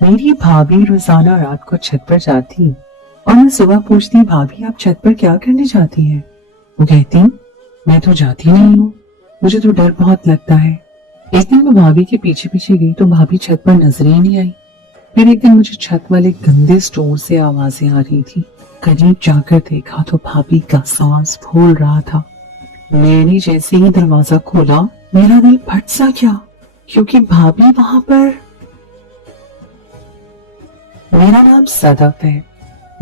मेरी भाभी रोजाना रात को छत पर जाती और मैं सुबह पूछती, भाभी आप छत पर क्या करने जाती हैं? वो कहती, मैं तो जाती नहीं हूँ, मुझे तो डर बहुत लगता है। एक दिन मैं भाभी के पीछे पीछे गई तो भाभी छत पर नजर ही नहीं आई। फिर एक दिन मुझे छत वाले गंदे स्टोर से आवाजें आ रही थी। करीब जाकर देखा तो भाभी का सांस फूल रहा था। मैंने जैसे ही दरवाजा खोला मेरा दिल फट सा गया, क्योंकि भाभी वहां पर। मेरा नाम सदफ है।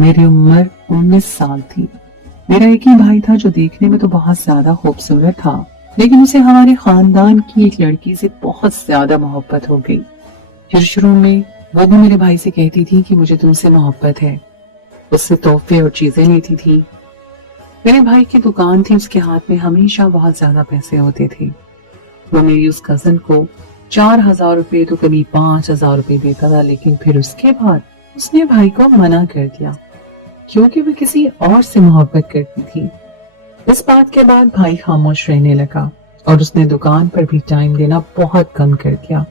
मेरी उम्र 19 साल थी। मेरा एक ही भाई था जो देखने में तो बहुत ज्यादा खूबसूरत था, लेकिन उसे हमारे खानदान की एक लड़की से बहुत ज्यादा मोहब्बत हो गई। फिर शुरू में वो भी मेरे भाई से कहती थी कि मुझे तुमसे मोहब्बत है, उससे तोहफे और चीजें लेती थी। मेरे भाई की दुकान थी, उसके हाथ में हमेशा बहुत ज्यादा पैसे होते थे। वो मेरी उस कजन को 4,000 रुपए तो कभी 5,000 रुपए देता था, लेकिन फिर उसके बाद उसने भाई को मना कर दिया क्योंकि वो किसी और से मोहब्बत करती थी। इस बात के बाद भाई खामोश रहने लगा और उसने दुकान पर भी टाइम देना बहुत कम कर दिया।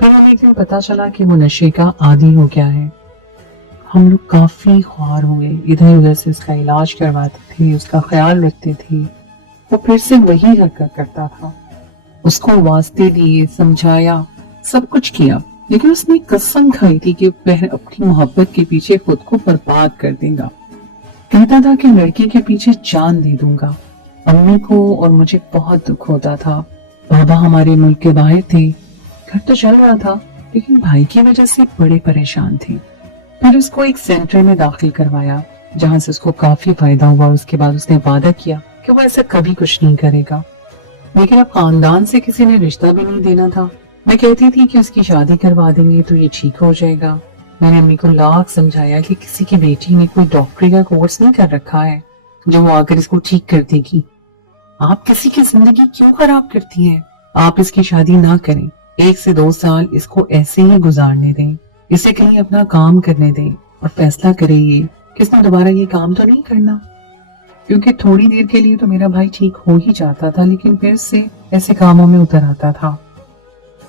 फिर हमें एक दिन पता चला कि वो नशे का आदी हो गया है। हम लोग काफी ख्वार हुए, इधर उधर से उसका इलाज करवाते थे, उसका ख्याल रखते थे। वो फिर से वही हरकत करता था। उसको वास्ते दिए, समझाया, सब कुछ किया, लेकिन उसने कसम खाई थी कि वह अपनी मोहब्बत के पीछे खुद को बर्बाद कर देगा। कहता था कि लड़की के पीछे जान दे दूंगा। अम्मी को और मुझे बहुत दुख होता था। बाबा हमारे मुल्क के बाहर थे, घर तो चल रहा था, लेकिन भाई की वजह से बड़े परेशान थे। फिर उसको एक सेंटर में दाखिल करवाया, जहां से उसको काफी फायदा हुआ। उसके बाद उसने वादा किया कि वो ऐसा कभी कुछ नहीं करेगा, लेकिन अब खानदान से किसी ने रिश्ता भी नहीं देना था। मैं कहती थी कि उसकी शादी करवा देंगे तो ये ठीक हो जाएगा। मैंने अम्मी को लाख समझाया कि किसी की बेटी ने कोई डॉक्टरी का कोर्स नहीं कर रखा है जो वो आकर इसको ठीक कर देगी। आप किसी की जिंदगी क्यों खराब करती हैं? आप इसकी शादी ना करें, 1 से 2 साल इसको ऐसे ही गुजारने दें, इसे कहीं अपना काम करने दें और फैसला करे ये कि इसने दोबारा ये काम तो नहीं करना। क्योंकि थोड़ी देर के लिए तो मेरा भाई ठीक हो ही जाता था, लेकिन फिर से ऐसे कामों में उतर आता था।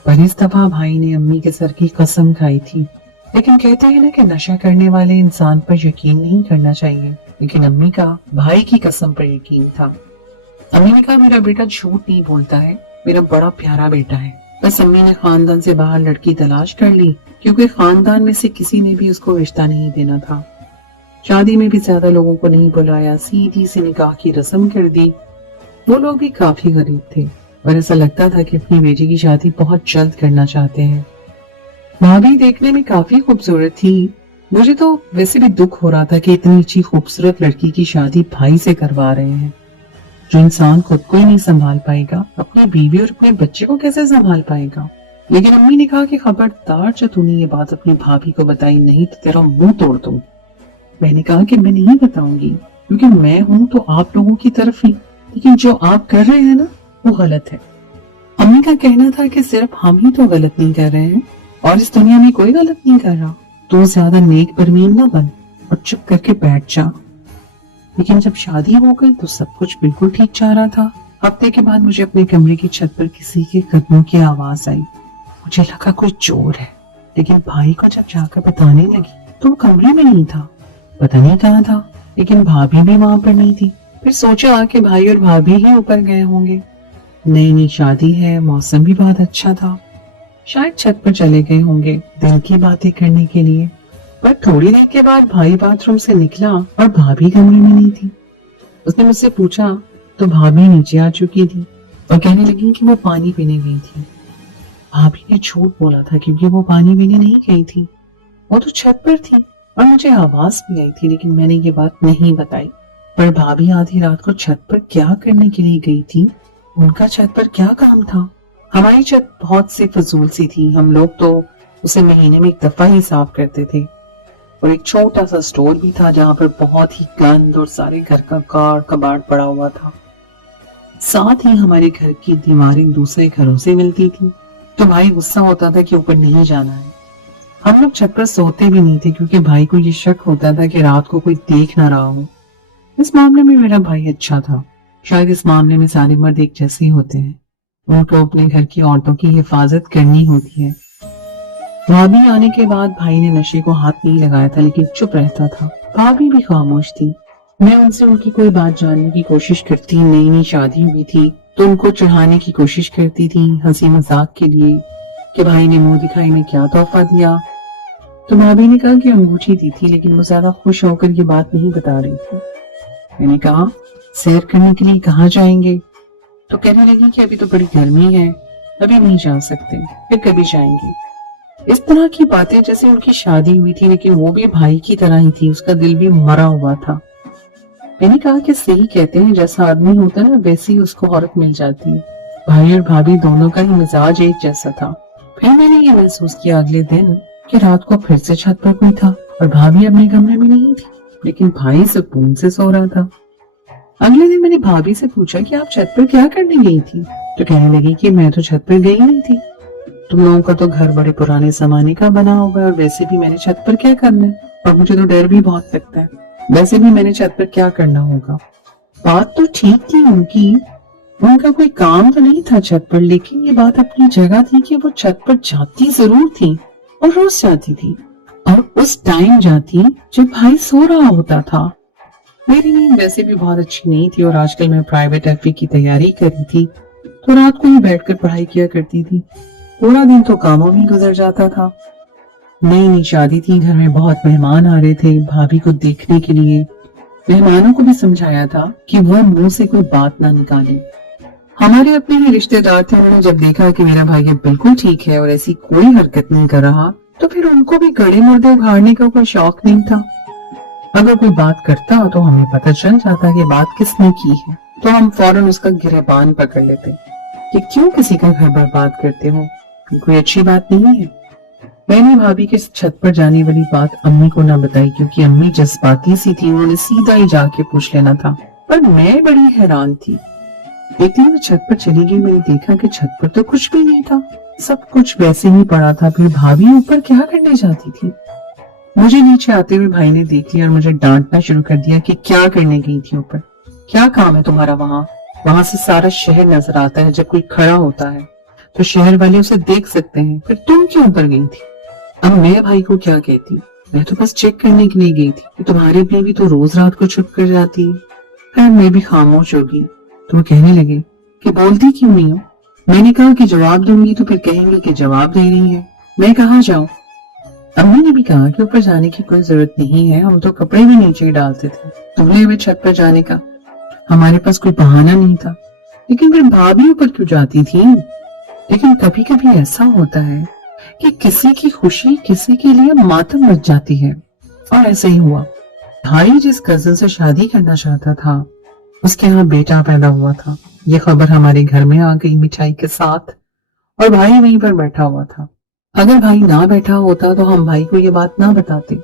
पर इस दफा भाई ने अम्मी के सर की कसम खाई थी। लेकिन कहते हैं ना कि नशा करने वाले इंसान पर यकीन नहीं करना चाहिए, लेकिन अम्मी का भाई की कसम पर यकीन था। अम्मी ने कहा, मेरा बेटा झूठ नहीं बोलता है, मेरा बड़ा प्यारा बेटा है। बस अम्मी ने खानदान से बाहर लड़की तलाश कर ली, क्योंकि खानदान में से किसी ने भी उसको रिश्ता नहीं देना था। शादी में भी ज्यादा लोगों को नहीं बुलाया, सीधी सी निकाह की रस्म कर दी। वो लोग भी काफी गरीब थे और ऐसा लगता था कि अपनी बेटी की शादी बहुत जल्द करना चाहते हैं। भाभी देखने में काफी खूबसूरत थी। मुझे तो वैसे भी दुख हो रहा था कि इतनी अच्छी खूबसूरत लड़की की शादी भाई से करवा रहे हैं। जो इंसान खुद को ही नहीं संभाल पाएगा, अपनी बीवी और अपने बच्चे को कैसे संभाल पाएगा? लेकिन अम्मी ने कहा कि खबरदार, जो तूने ये बात अपनी भाभी को बताई नहीं तो तेरा मुंह तोड़ दूं। मैंने कहा कि मैं नहीं बताऊंगी, क्योंकि मैं हूं तो आप लोगों की तरफ ही, लेकिन जो आप कर रहे हैं ना वो गलत है। अम्मी का कहना था कि सिर्फ हम ही तो गलत नहीं कर रहे हैं और इस दुनिया में कोई गलत नहीं कर रहा। तो ज्यादा नेक परमीन ना बन और चुप करके बैठ जा। लेकिन जब शादी हो गई तो सब कुछ बिल्कुल ठीक जा रहा था। हफ्ते के बाद मुझे अपने कमरे की छत पर किसी के कदमों की आवाज आई। मुझे लगा कोई चोर है, लेकिन भाई को जब जाकर बताने लगी तो वो कमरे में नहीं था। पता नहीं कहाँ था, लेकिन भाभी भी वहां पर नहीं थी। फिर सोचा कि भाई और भाभी ही ऊपर गए होंगे। नई नई शादी है, मौसम भी बहुत अच्छा था, शायद छत पर चले गए होंगे दिल की बातें करने के लिए। पर थोड़ी देर के बाद भाई बाथरूम से निकला और भाभी कमरे में नहीं थी। उसने मुझसे पूछा तो भाभी नीचे आ चुकी थी और कहने लगी कि वो पानी पीने गई थी। भाभी ने झूठ बोला था, क्योंकि वो पानी पीने नहीं गई थी, वो तो छत पर थी और मुझे आवाज भी आई थी, लेकिन मैंने ये बात नहीं बताई। पर भाभी आधी रात को छत पर क्या करने के लिए गई थी? उनका छत पर क्या काम था? हमारी छत बहुत सी फजूल सी थी। हम लोग तो उसे महीने में एक दफा ही साफ करते थे और एक छोटा सा स्टोर भी था जहाँ पर बहुत ही गंद और सारे घर का कार कबाड़ पड़ा हुआ था। साथ ही हमारे घर की दीवारें दूसरे घरों से मिलती थी, तो भाई गुस्सा होता था कि ऊपर नहीं जाना है। हम लोग छत पर सोते भी नहीं थे, क्योंकि भाई को ये शक होता था कि रात को कोई देख ना रहा हो। इस मामले में मेरा भाई अच्छा था। शायद इस मामले में सारे मर्द एक जैसे ही होते हैं, उनको अपने घर की औरतों की हिफाजत करनी होती है। भाभी आने के बाद भाई ने नशे को हाथ नहीं लगाया था, लेकिन चुप रहता था। भाभी भी खामोश थी। मैं उनसे उनकी कोई बात जानने की कोशिश करती, नई नई शादी हुई थी तो उनको चढ़ाने की कोशिश करती थी हंसी मजाक के लिए कि भाई ने मुंह दिखाई में क्या तोहफा दिया। तो भाभी ने कहा कि अंगूठी दी थी, लेकिन वो ज्यादा खुश होकर ये बात नहीं बता रही थी। मैंने कहा सैर करने के लिए कहाँ जाएंगे? तो कहने लगी कि अभी तो बड़ी गर्मी है, अभी नहीं जा सकते, फिर कभी जाएंगे। इस तरह की बातें जैसे उनकी शादी हुई थी, लेकिन वो भी भाई की तरह ही थी, उसका दिल भी मरा हुआ था। मैंने कहा कि सही कहते हैं, जैसा आदमी होता है ना वैसी उसको औरत मिल जाती है। भाई और भाभी दोनों का ही मिजाज एक जैसा था। फिर मैंने ये महसूस किया अगले दिन कि रात को फिर से छत पर कोई था और भाभी अपने कमरे में नहीं थी, लेकिन भाई सुकून से सो रहा था। अगले दिन मैंने भाभी से पूछा कि आप छत पर क्या करने गई थी? तो कहने लगी कि मैं तो छत पर गई नहीं थी, तुम लोगों का तो घर बड़े पुराने जमाने का बना हुआ है और वैसे भी मैंने छत पर क्या करना है, और मुझे तो डर भी बहुत लगता है, वैसे भी मैंने छत पर क्या करना होगा। बात तो ठीक थी उनकी, उनका कोई काम तो नहीं था छत पर, लेकिन ये बात अपनी जगह थी कि वो छत पर जाती जरूर थी और रोज जाती थी, और उस टाइम जाती जब भाई सो रहा होता था। मेरी नींद वैसे भी बहुत अच्छी नहीं थी और आजकल मैं प्राइवेट एफए की तैयारी कर रही थी, तो रात को ही बैठकर पढ़ाई किया करती थी। पूरा दिन तो कामों में गुजर जाता था। नई नई शादी थी, घर में बहुत मेहमान आ रहे थे भाभी को देखने के लिए। मेहमानों को भी समझाया था कि वह मुंह से कोई बात ना निकाले। हमारे अपने ही रिश्तेदार थे, उन्होंने जब देखा कि मेरा भाई अब बिल्कुल ठीक है और ऐसी कोई हरकत नहीं कर रहा, तो फिर उनको भी गड़े मुर्दे उखाड़ने का कोई शौक नहीं था। अगर कोई बात करता तो हमें पता चल जाता कि बात किसने की है, तो हम फौरन उसका गिरबान पकड़ लेते कि क्यों किसी का घर बर्बाद करते हो, कोई अच्छी बात नहीं है। मैंने भाभी के छत पर जाने वाली बात अम्मी को न बताई, क्योंकि अम्मी जज्बाती सी थी, उन्होंने सीधा ही जाके पूछ लेना था। पर मैं बड़ी हैरान थी। एक दिन मैं छत पर चली गई, मैंने देखा कि छत पर तो कुछ भी नहीं था, सब कुछ वैसे ही पड़ा था। फिर भाभी ऊपर क्या करने जाती थी? मुझे नीचे आते हुए भाई ने देख लिया और मुझे डांटना शुरू कर दिया कि क्या करने गई थी ऊपर, क्या काम है तुम्हारा वहां? वहां से सारा शहर नजर आता है, जब कोई खड़ा होता है तो शहर वाले उसे देख सकते हैं, फिर तुम क्यों ऊपर गई थी? अब मैं भाई को क्या कहती, मैं तो बस चेक करने के लिए गई थी कि तुम्हारी बीवी तो रोज रात को छुप कर जाती है। फिर मैं भी खामोश हो गई, तो वो कहने लगे कि बोलती क्यों नहीं हो? मैंने कहा कि जवाब दूंगी तो फिर कहेंगे कि जवाब दे रही है, मैं कहाँ जाऊं? अम्मी ने भी कहा कि ऊपर जाने की कोई जरूरत नहीं है, हम तो कपड़े भी नीचे डालते थे, तुमने हमें छत पर जाने का, हमारे पास कोई बहाना नहीं था। लेकिन फिर भाभी ऊपर क्यों जाती थी? लेकिन कभी कभी ऐसा होता है कि किसी की खुशी किसी के लिए मातम बच जाती है, और ऐसा ही हुआ। भाई जिस कजन से शादी करना चाहता था, उसके यहाँ बेटा पैदा हुआ था। ये खबर हमारे घर में आ गई मिठाई के साथ, और भाई वहीं पर बैठा हुआ था। अगर भाई ना बैठा होता तो हम भाई को ये बात ना बताते,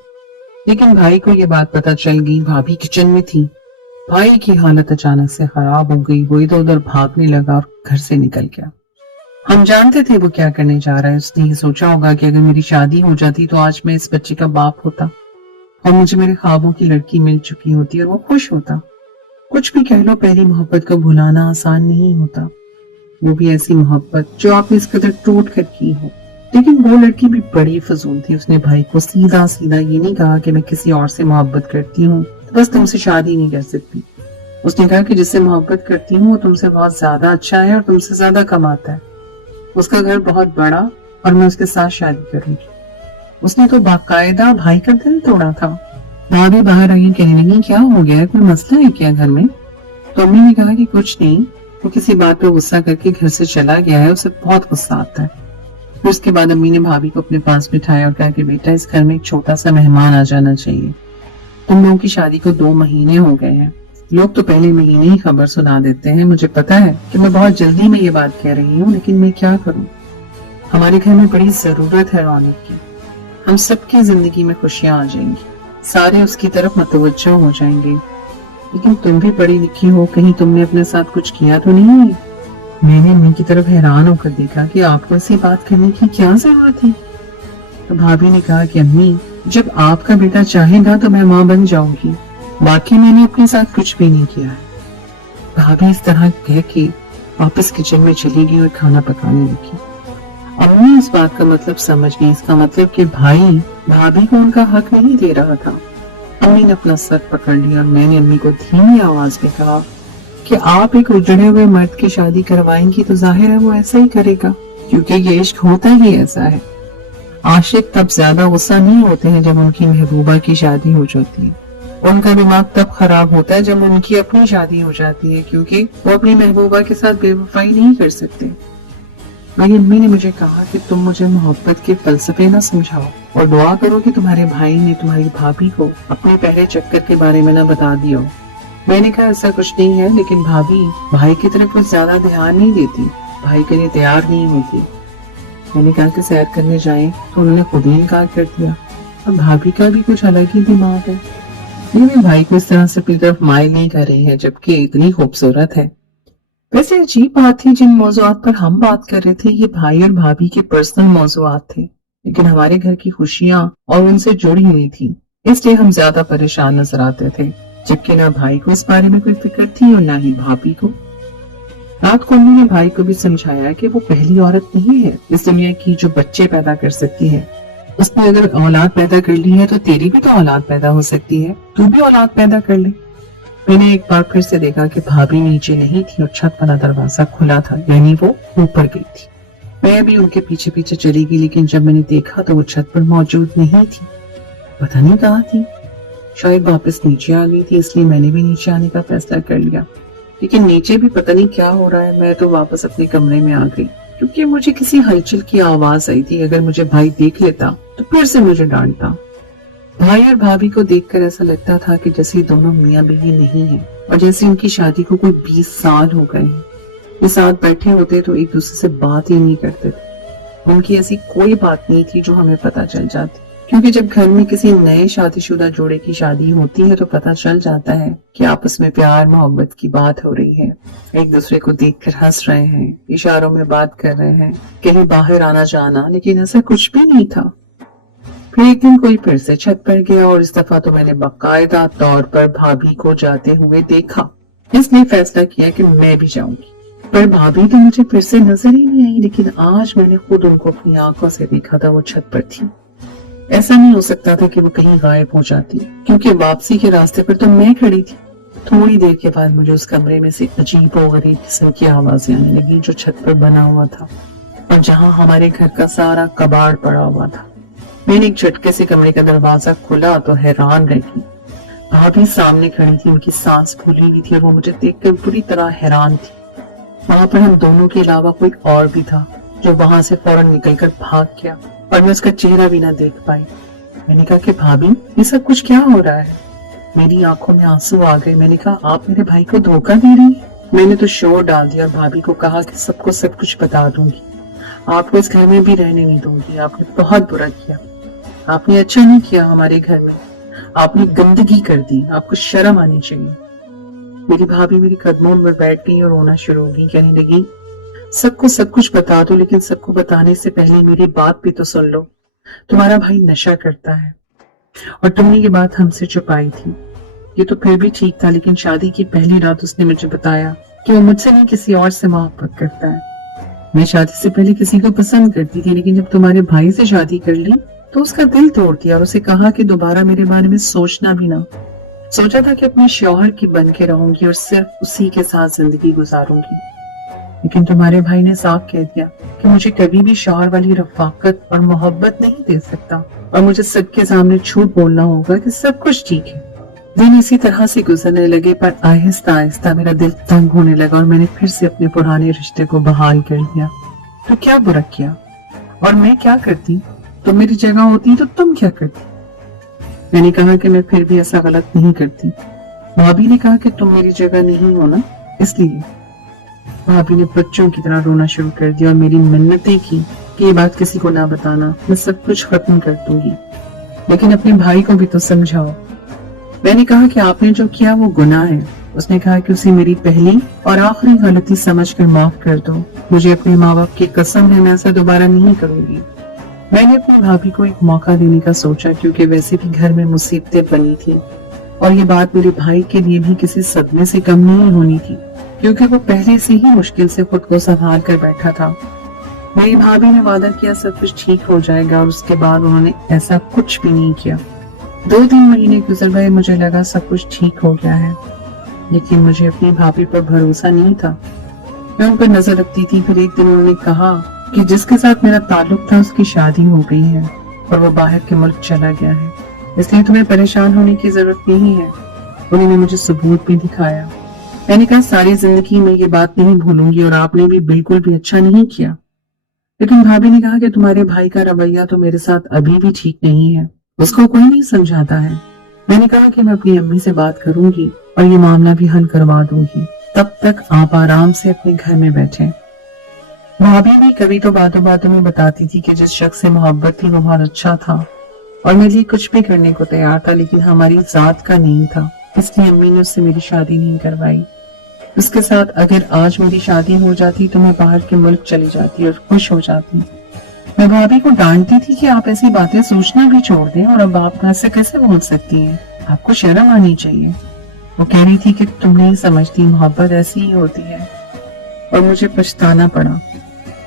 लेकिन भाई को ये बात पता चल गई। भाभी किचन में थी, भाई की हालत अचानक से खराब हो गई, वो इधर उधर भागने लगा और घर से निकल गया। हम जानते थे वो क्या करने जा रहा है। उसने ये सोचा होगा कि अगर मेरी शादी हो जाती तो आज मैं इस बच्चे का बाप होता और मुझे मेरे ख्वाबों की लड़की मिल चुकी होती और वो खुश होता। कुछ भी कह लो, पहली मोहब्बत को भुलाना आसान नहीं होता, वो भी ऐसी मोहब्बत जो आपने इस कदर टूट कर की हो। लेकिन वो लड़की भी बड़ी फजूल थी। उसने भाई को सीधा सीधा ये नहीं कहा कि मैं किसी और से मोहब्बत करती हूँ तो बस तुमसे शादी नहीं कर सकती। उसने कहा कि जिससे मोहब्बत करती हूँ वो तुमसे बहुत ज्यादा अच्छा है और तुमसे ज्यादा कमाता है, उसका घर बहुत बड़ा और मैं उसके साथ शादी करूंगी। उसने तो बाकायदा भाई का दिल तोड़ा था। भाभी बाहर आई, कहने लगी क्या हो गया, कोई मसला है क्या घर में? तो अम्मी ने कहा कि कुछ नहीं, वो किसी बात पे गुस्सा करके घर से चला गया है, उसे बहुत गुस्सा आता है। फिर उसके बाद अम्मी ने भाभी को अपने पास बिठाया और कहा कि बेटा इस घर में एक छोटा सा मेहमान आ जाना चाहिए। तुम लोगों की शादी को 2 महीने हो गए हैं, लोग तो पहले महीने ही खबर सुना देते हैं। मुझे पता है कि मैं बहुत जल्दी में ये बात कह रही हूँ, लेकिन मैं क्या करूँ, हमारे घर में बड़ी जरूरत है रौनक की। हम सबकी जिंदगी में खुशियां आ जाएंगी, सारे उसकी तरफ मतवज्जो हो जाएंगे। लेकिन तुम भी पढ़ी लिखी हो, कहीं तुमने अपने साथ कुछ किया तो नहीं? मैंने अम्मी की तरफ हैरान होकर देखा कि आपको ऐसी बात करने की क्या जरूरत थी। तो भाभी ने कहा कि अम्मी, जब आपका बेटा चाहेगा तो मैं माँ बन जाऊंगी, बाकी मैंने अपने साथ कुछ भी नहीं किया है। भाभी इस तरह कह के वापस किचन में चली गई और खाना पकाने लगी। अम्मी इस बात का मतलब समझ गई। इसका मतलब कि भाई भाभी को उनका हक नहीं दे रहा था। अम्मी ने अपना सर पकड़ लिया और मैंने अम्मी को धीमी आवाज में कहा कि आप एक उजड़े हुए मर्द की शादी करवाएंगी तो जाहिर है वो ऐसा ही करेगा, क्योंकि ये इश्क होता ही ऐसा है। आशिक तब ज्यादा गुस्सा नहीं होते हैं जब उनकी महबूबा की शादी हो जाती है, उनका दिमाग तब खराब होता है जब उनकी अपनी शादी हो जाती है, क्योंकि वो अपनी महबूबा के साथ बेवफाई नहीं कर सकते। मेरी अम्मी ने मुझे कहा कि तुम मुझे मोहब्बत के फलसफे ना समझाओ और दुआ करो कि तुम्हारे भाई ने तुम्हारी भाभी को अपने पहले चक्कर के बारे में ना बता दिया। मैंने कहा ऐसा कुछ नहीं है, लेकिन भाभी भाई की तरफ कुछ ज्यादा ध्यान नहीं देती, भाई के लिए तैयार नहीं होती। मैंने कहा कि सैर करने जाएं तो उन्होंने खुद ही इनकार कर दिया। अब भाभी का भी कुछ अलग ही दिमाग है, ये भी भाई को इस तरह से अपनी तरफ माइल नहीं कर रही है जबकि इतनी खूबसूरत है। वैसे अजीब बात थी, जिन मौजुआत पर हम बात कर रहे थे ये भाई और भाभी के पर्सनल मौजुआत थे, लेकिन हमारे घर की खुशियां और उनसे जुड़ी हुई थी, इसलिए हम ज्यादा परेशान नजर आते थे, जबकि ना भाई को इस बारे में कोई फिक्र थी और ना ही भाभी को। रात को उन्होंने भाई को भी समझाया कि वो पहली औरत नहीं है इस दुनिया की जो बच्चे पैदा कर सकती है। उसने अगर औलाद पैदा कर ली है तो तेरी भी तो औलाद पैदा हो सकती है, तू भी औलाद पैदा कर ले। मैंने एक बार फिर से देखा कि भाभी नीचे नहीं थी और छत वाला दरवाजा खुला था, यानी वो ऊपर गई थी। मैं भी उनके पीछे पीछे चली गई, लेकिन जब मैंने देखा तो वो छत पर मौजूद नहीं थी। पता नहीं कहाँ थी, शायद वापस नीचे आ गई थी, इसलिए मैंने भी नीचे आने का फैसला कर लिया। लेकिन नीचे भी पता नहीं क्या हो रहा है, मैं तो वापस अपने कमरे में आ गई, क्योंकि मुझे किसी हलचल की आवाज आई थी। अगर मुझे भाई देख लेता तो फिर से मुझे डांटता। भाई और भाभी को देखकर ऐसा लगता था कि जैसे दोनों मियाँ बीवी नहीं है और जैसे उनकी शादी को कोई 20 साल हो गए हैं। ये साथ बैठे होते तो एक दूसरे से बात ही नहीं करते थे। उनकी ऐसी कोई बात नहीं थी जो हमें पता चल जाती, क्योंकि जब घर में किसी नए शादीशुदा जोड़े की शादी होती है तो पता चल जाता है कि आपस में प्यार मोहब्बत की बात हो रही है, एक दूसरे को देखकर हंस रहे हैं, इशारों में बात कर रहे हैं, कहीं बाहर आना जाना, लेकिन ऐसा कुछ भी नहीं था। फिर एक दिन कोई फिर से छत पर गया और इस दफा तो मैंने बाकायदा तौर पर भाभी को जाते हुए देखा, इसलिए फैसला किया कि मैं भी जाऊंगी। पर भाभी तो मुझे फिर से नजर ही नहीं आई, लेकिन आज मैंने खुद उनको अपनी आंखों से देखा था, वो छत पर थी। ऐसा नहीं हो सकता था कि वो कहीं गायब हो जाती, क्योंकि वापसी के रास्ते पर तो मैं खड़ी थी। थोड़ी देर के बाद मुझे उस कमरे में से अजीब और गरीब किस्म की आवाजें आने लगी जो छत पर बना हुआ था और जहाँ हमारे घर का सारा कबाड़ पड़ा हुआ था। मैंने एक झटके से कमरे का दरवाजा खोला तो हैरान रह गई। भाभी सामने खड़ी थी, उनकी सांस फूली हुई थी और वो मुझे देखकर बुरी तरह हैरान थी। वहां पर हम दोनों के अलावा कोई और भी था जो वहां से फौरन निकलकर भाग गया और मैं उसका चेहरा भी ना देख पाई। मैंने कहा कि भाभी ये सब कुछ क्या हो रहा है? मेरी आंखों में आंसू आ गए। मैंने कहा आप मेरे भाई को धोखा दे रही हैं? मैंने तो शोर डाल दिया और भाभी को कहा कि सबको सब कुछ बता दूंगी, आपको इस घर में भी रहने नहीं दूंगी। आपने बहुत बुरा किया, आपने अच्छा नहीं किया, हमारे घर में आपने गंदगी कर दी, आपको शर्म आनी चाहिए। मेरी भाभी मेरी कदमों में बैठ गई और रोना शुरू हो गई। कहने लगी सबको सब कुछ बता दो, लेकिन सबको बताने से पहले मेरी बात भी तो सुन लो। तुम्हारा भाई नशा करता है और तुमने ये बात हमसे छुपाई थी। ये तो फिर भी ठीक था, लेकिन शादी की पहली रात उसने मुझे बताया कि वो मुझसे नहीं किसी और से मोहब्बत करता है। मैं शादी से पहले किसी को पसंद करती थी, लेकिन जब तुम्हारे भाई से शादी कर ली तो उसका दिल तोड़ दिया और उसे कहा कि दोबारा मेरे बारे में सोचना भी ना। सोचा था कि अपने शौहर की बन के रहूंगी और सिर्फ उसी के साथ जिंदगी गुजारूंगी, लेकिन तुम्हारे भाई ने साफ कह दिया कि मुझे कभी भी शौहर वाली रफाकत और मोहब्बत नहीं दे सकता और मुझे सबके सामने झूठ बोलना होगा कि सब कुछ ठीक है। दिन इसी तरह से गुजरने लगे, पर आहिस्ता आहिस्ता मेरा दिल तंग होने लगा और मैंने फिर से अपने पुराने रिश्ते को बहाल कर लिया। तो क्या बुरा किया और मैं क्या करती? तो मेरी जगह होती तो तुम क्या करती? मैंने कहा कि मैं फिर भी ऐसा गलत नहीं करती। भाभी ने कहा कि तुम मेरी जगह नहीं हो ना, इसलिए। भाभी ने बच्चों की तरह रोना शुरू कर दिया और मेरी मिन्नतें की कि ये बात किसी को ना बताना, मैं सब कुछ खत्म कर दूंगी, लेकिन अपने भाई को भी तो समझाओ। मैंने कहा कि आपने जो किया वो गुनाह है। उसने कहा कि उसे मेरी पहली और आखिरी गलती समझकर माफ कर दो। मुझे अपने माँ बाप की कसम है, मैं ऐसा दोबारा नहीं करूंगी। मैंने अपनी भाभी को एक मौका देने का सोचा, क्योंकि वैसे भी घर में मुसीबतें बनी थी और ये बात मेरे भाई के लिए भी किसी सदमे से कम नहीं होनी थी, क्योंकि वो पहले से ही मुश्किल से खुद को संभाल कर बैठा था। मेरी भाभी ने वादा किया सब कुछ ठीक हो जाएगा और उसके बाद उन्होंने ऐसा कुछ भी नहीं किया। 2-3 महीने गुजर गए, मुझे लगा सब कुछ ठीक हो गया है, लेकिन मुझे अपनी भाभी पर भरोसा नहीं था। मैं उन पर नजर रखती थी। फिर एक दिन उन्होंने कहा कि जिसके साथ मेरा ताल्लुक था उसकी शादी हो गई है और वो बाहर के मुल्क चला गया है, इसलिए तुम्हें परेशान होने की जरूरत नहीं है। उन्होंने मुझे सबूत भी दिखाया। मैंने कहा सारी जिंदगी में ये बात नहीं भूलूंगी और आपने भी बिल्कुल भी अच्छा नहीं किया। लेकिन भाभी ने कहा कि तुम्हारे भाई का रवैया तो मेरे साथ अभी भी ठीक नहीं है, उसको कोई नहीं समझाता है। मैंने कहा कि मैं अपनी अम्मी से बात करूंगी और ये मामला भी हल करवा दूंगी, तब तक आप आराम से अपने घर में बैठे। भाभी भी कभी तो बातों बातों में बताती थी कि जिस शख्स से मोहब्बत थी वो बहुत अच्छा था और मेरे लिए कुछ भी करने को तैयार था, लेकिन हमारी जात का नहीं था, इसलिए अम्मी ने उससे मेरी शादी नहीं करवाई। उसके साथ अगर आज मेरी शादी हो जाती तो मैं बाहर के मुल्क चली जाती और खुश हो जाती। मैं भाभी को डांटती थी कि आप ऐसी बातें सोचना भी छोड़ दें और अब आप ऐसे कैसे बोल सकती हैं, आपको शर्म आनी चाहिए। वो कह रही थी कि तुम नहीं समझती, मोहब्बत ऐसी ही होती है। और मुझे पछताना पड़ा।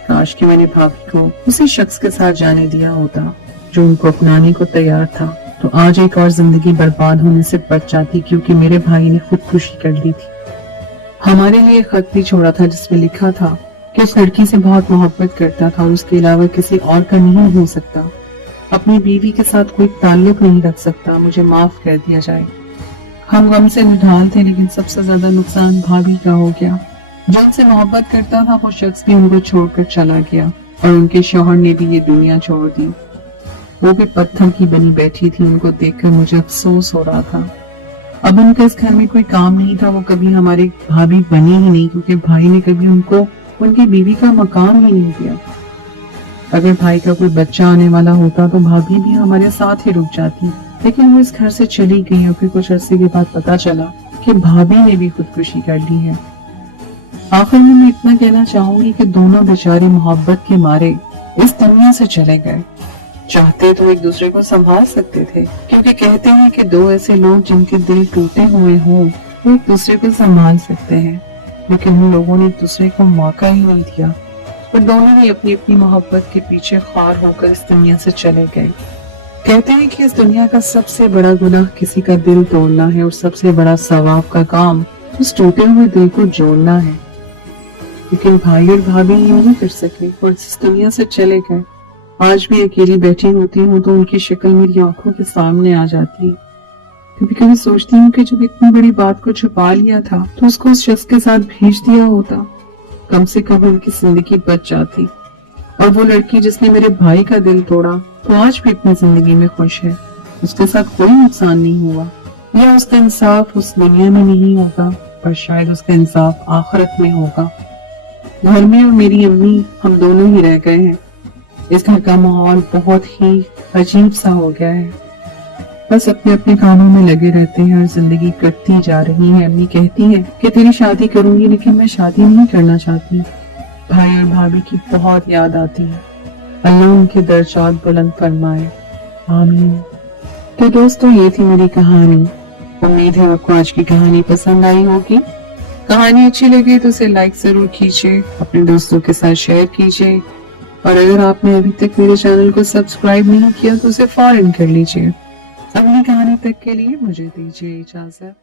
काश कि मैंने भाभी को उसी शख्स के साथ जाने दिया होता जो उनको अपनाने को तैयार था, तो आज एक और जिंदगी बर्बाद होने से बच जाती, क्योंकि मेरे भाई ने खुदकुशी कर ली थी। हमारे लिए खत भी छोड़ा था जिसमें लिखा था कि उस लड़की से बहुत मोहब्बत करता था और उसके अलावा किसी और का नहीं हो सकता, अपनी बीवी के साथ कोई ताल्लुक नहीं रख सकता, मुझे माफ कर दिया जाए। हम गम से निढाल थे, लेकिन सबसे ज्यादा नुकसान भाभी का हो गया। जो उनसे मोहब्बत करता था वो शख्स भी उनको छोड़कर चला गया और उनके शौहर ने भी ये दुनिया छोड़ दी। वो भी पत्थर की बनी बैठी थी, उनको देखकर मुझे अफसोस हो रहा था। अब उनका इस घर में कोई काम नहीं था, वो कभी हमारे भाभी बनी ही नहीं, क्योंकि भाई ने कभी उनको उनकी बीवी का मकाम ही नहीं दिया। अगर भाई का कोई बच्चा आने वाला होता तो भाभी भी हमारे साथ ही रुक जाती, लेकिन वो इस घर से चली गई और फिर कुछ अरसे के बाद पता चला कि भाभी ने भी खुदकुशी कर ली है। आखिर में मैं इतना कहना चाहूंगी कि दोनों बेचारे मोहब्बत के मारे इस दुनिया से चले गए। चाहते तो एक दूसरे को संभाल सकते थे, क्योंकि कहते हैं कि दो ऐसे लोग जिनके दिल टूटे हुए हों वो एक दूसरे को संभाल सकते हैं, लेकिन उन लोगों ने एक दूसरे को मौका ही नहीं दिया और दोनों ही अपनी अपनी मोहब्बत के पीछे खार होकर इस दुनिया से चले गए। कहते हैं कि इस दुनिया का सबसे बड़ा गुनाह किसी का दिल तोड़ना है और सबसे बड़ा सवाब का काम उस टूटे हुए दिल को जोड़ना है, लेकिन भाई और भाभी ये नहीं कर सके और इस दुनिया से चले गए। आज भी अकेली बैठी होती हूँ तो उनकी शक्ल मेरी आंखों के सामने आ जाती है। कभी कभी सोचती हूँ कि जब इतनी बड़ी बात को छुपा लिया था तो उसको उस शख्स के साथ भेज दिया होता, कम से कम उनकी जिंदगी बच जाती। और वो लड़की जिसने मेरे भाई का दिल तोड़ा तो आज भी अपनी जिंदगी में खुश है, उसके साथ कोई नुकसान नहीं हुआ। या उसका इंसाफ उस दुनिया में नहीं होगा, पर शायद उसका इंसाफ आखिरत में होगा। घर में और मेरी अम्मी हम दोनों ही रह गए हैं। इस घर का माहौल बहुत ही अजीब सा हो गया है। बस अपने अपने कामों में लगे रहते हैं और जिंदगी कटती जा रही है। अम्मी कहती है कि तेरी शादी करूंगी, लेकिन मैं शादी नहीं करना चाहती। भाई और भाभी की बहुत याद आती है। अल्लाह उनके दर्जात बुलंद फरमाए, आमीन। तो दोस्तों ये थी मेरी कहानी। उम्मीद है आपको आज की कहानी पसंद आई होगी। कहानी अच्छी लगे तो उसे लाइक जरूर कीजिए, अपने दोस्तों के साथ शेयर कीजिए और अगर आपने अभी तक मेरे चैनल को सब्सक्राइब नहीं किया तो उसे फौरन कर लीजिए। अगली कहानी तक के लिए मुझे दीजिए इजाजत।